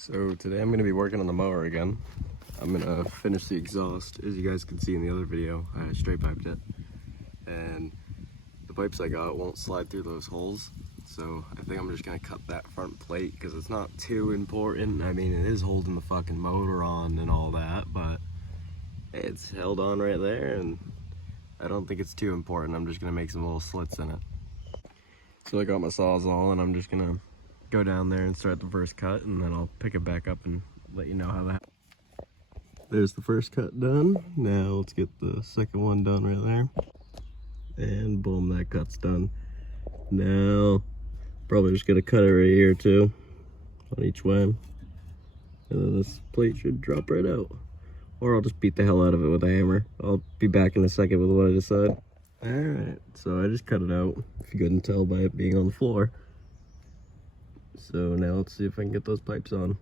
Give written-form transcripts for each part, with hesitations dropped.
So today I'm going to be working on the mower again. I'm going to finish the exhaust. As you guys can see in the other video, I straight piped it. And the pipes I got won't slide through those holes. So I think I'm just going to cut that front plate because it's not too important. I mean, it is holding the fucking motor on and all that, but it's held on right there and I don't think it's too important. I'm just going to make some little slits in it. So I got my Sawzall and I'm just going to go down there and start the first cut, and then I'll pick it back up and let you know how that. There's the first cut done. Now let's get the second one done right there. And boom, that cut's done. Now, probably just gonna cut it right here too, on each way. And then this plate should drop right out. Or I'll just beat the hell out of it with a hammer. I'll be back in a second with what I decide. Alright, so I just cut it out, if you couldn't tell by it being on the floor. So now let's see if I can get those pipes on.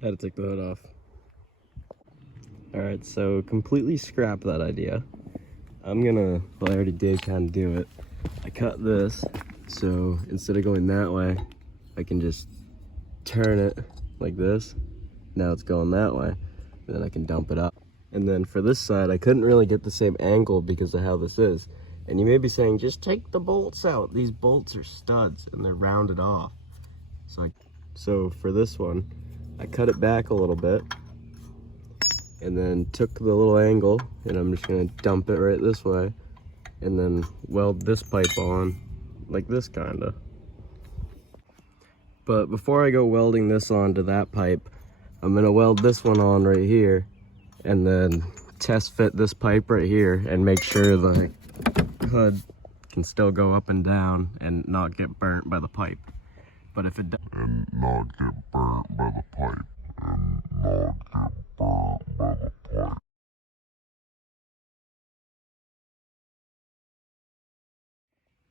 I had to take the hood off. Alright, so completely scrap that idea. I'm gonna, well I already did kind of do it. I cut this, so instead of going that way, I can just turn it like this. Now it's going that way, and then I can dump it up. And then for this side, I couldn't really get the same angle because of how this is. And you may be saying, just take the bolts out. These bolts are studs and they're rounded off. So for this one, I cut it back a little bit and then took the little angle, and I'm just gonna dump it right this way and then weld this pipe on like this kinda. But before I go welding this onto that pipe, I'm gonna weld this one on right here and then test fit this pipe right here and make sure the hood can still go up and down and not get burnt by the pipe. But if it does, and not get burnt by the pipe, and not get burnt by the pipe.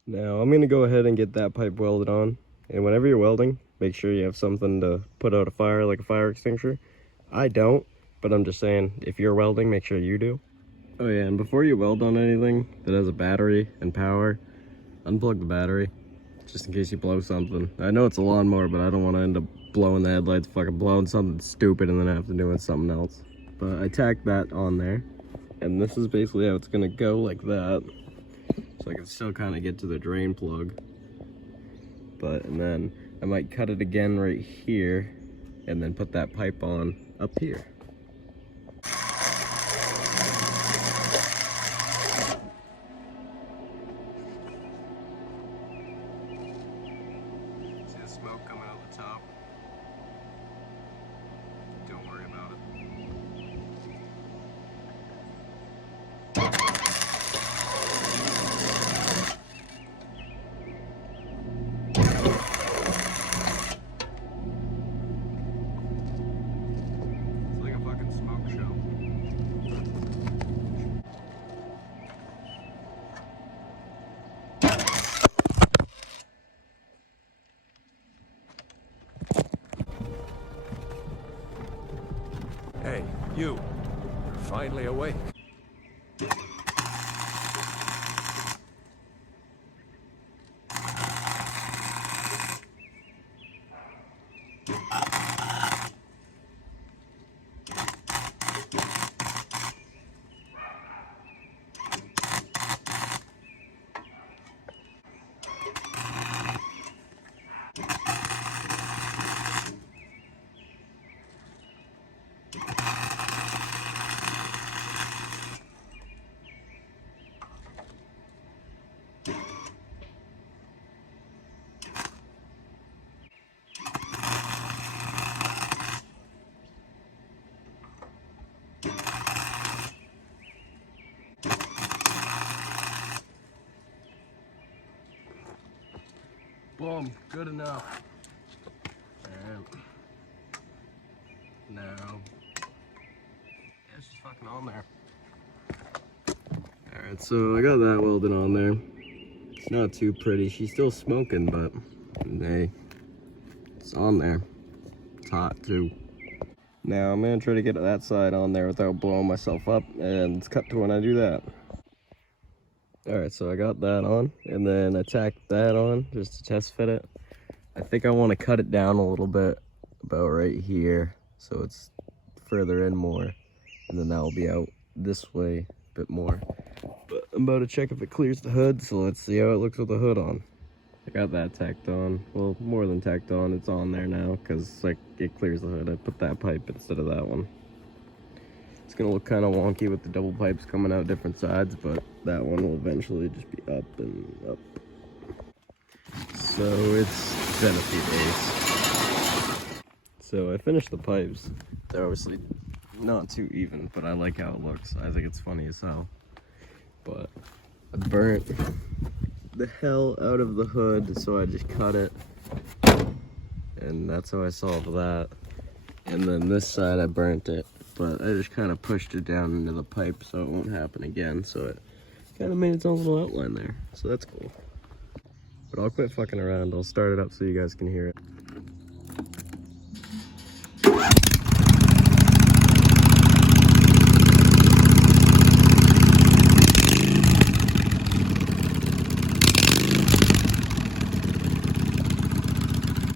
Now I'm gonna go ahead and get that pipe welded on. And whenever you're welding, make sure you have something to put out a fire, like a fire extinguisher. I don't, but I'm just saying, if you're welding, make sure you do. Oh yeah, and before you weld on anything that has a battery and power, unplug the battery, just in case you blow something. I know it's a lawnmower, but I don't want to end up blowing the headlights, fucking blowing something stupid and then have to do it something else. But I tacked that on there, and this is basically how it's gonna go, like that. So I can still kind of get to the drain plug. And then I might cut it again right here, and then put that pipe on up here. See the smoke coming out the top? Don't worry about it. It's like a fucking smoke show. Hey, you. You're finally awake. Boom, good enough. And now, yeah, it's just fucking on there. Alright, so I got that welded on there. It's not too pretty. She's still smoking, but hey, it's on there. It's hot too. Now I'm gonna try to get that side on there without blowing myself up, and let's cut to when I do that. Alright, so I got that on, and then I tacked that on just to test fit it. I think I want to cut it down a little bit about right here, so it's further in more, and then that will be out this way a bit more. But I'm about to check if it clears the hood, so let's see how it looks with the hood on. I got that tacked on. Well, more than tacked on, it's on there now, because like it clears the hood. I put that pipe instead of that one. It's gonna look kind of wonky with the double pipes coming out different sides, but that one will eventually just be up and up. So it's been a few days. So I finished the pipes. They're obviously not too even, but I like how it looks. I think it's funny as hell. But I burnt the hell out of the hood, so I just cut it. And that's how I solved that. And then this side I burnt it, but I just kind of pushed it down into the pipe so it won't happen again. So it kind of made its own little outline there. So that's cool. But I'll quit fucking around. I'll start it up so you guys can hear it.